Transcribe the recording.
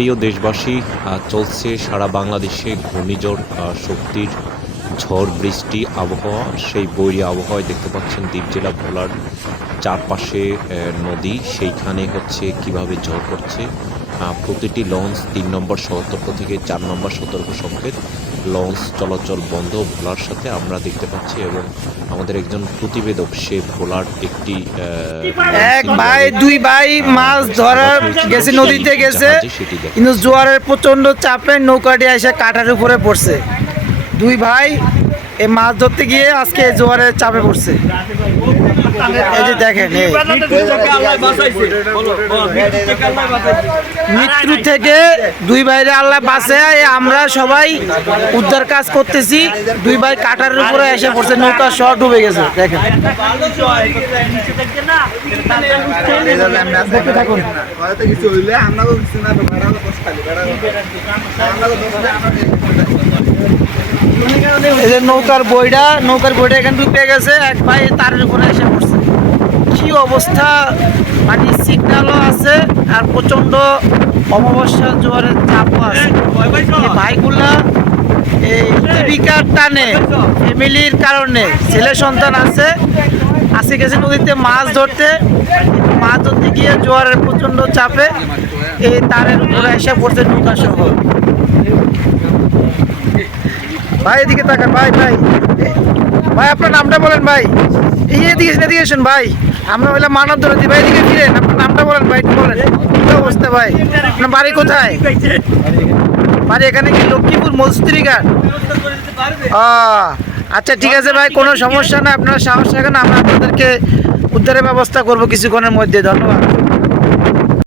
প্রিয় দেশবাসী, চলছে সারা বাংলাদেশে ঘূর্ণিঝড় শক্তির ঝড় বৃষ্টি আবহাওয়া। সেই বৈরী আবহাওয়ায় দেখতে পাচ্ছেন দ্বীপ জেলা ভোলার চারপাশে নদী, সেইখানে হচ্ছে কিভাবে ঝড় করছে। প্রতিটি লঞ্চ ৩ নম্বর সতর্ক থেকে ৪ নম্বর সতর্ক সংকেত, লঞ্চ চলাচল বন্ধ ভোলার সাথে আমরা দেখতে পাচ্ছি। এবং আমাদের একজন প্রতিবেদক সে ভোলার একটি এক ভাই দুই ভাই মাছ ধরার গেছে, নদীতে গেছে, কিন্তু জোয়ারের প্রচন্ড চাপে নৌকাটি এসে কাঁটার উপরে পড়ছে। দুই ভাই এই মাছ ধরতে গিয়ে আজকে জোয়ারের চাপে পড়ছে। এই যে দেখেন, মৃত্যু থেকে দুই ভাইরে আল্লাহ বাঁচায় আমরা সবাই উদ্ধার কাজ করতেছি। দুই ভাই কাঁটার উপরে এসে পড়ছে, নৌকা সহ ডুবে গেছে। দেখেন এই যে নৌকার বইটা এখানে ডুবে গেছে। এক ভাই তারের উপরে এসে পড়ছে। কি অবস্থা, মানে সিগন্যালও আছে আর প্রচন্ড অমাবস্যা জোয়ারের চাপও আছে। ভাইগুলা এই জীবিকার টানে, ফ্যামিলির কারণে, ছেলে সন্তান আছে, আসে গেছে নদীতে মাছ ধরতে গিয়ে জোয়ারের প্রচন্ড চাপে এই তারের উপরে এসে পড়ছে নৌকা সহ। ভাই এদিকে তাকান, ভাই আপনার নামটা বলেন ভাই। এদিকে এসেন ভাই, আমরা হইলাম মানব ধরতি। ভাই এদিকে ফিরেন, আপনার নামটা বলেন ভাই, বলেন কি অবস্থা ভাই? আপনার বাড়ি কোথায়? বাড়ি এখানে কি লক্ষ্মীপুর মজুরিঘাট? আচ্ছা ঠিক আছে ভাই, কোনো সমস্যা না, আপনারা সাহস রাখেন, আমরা আপনাদেরকে উদ্ধারের ব্যবস্থা করবো কিছুক্ষণের মধ্যে। ধন্যবাদ।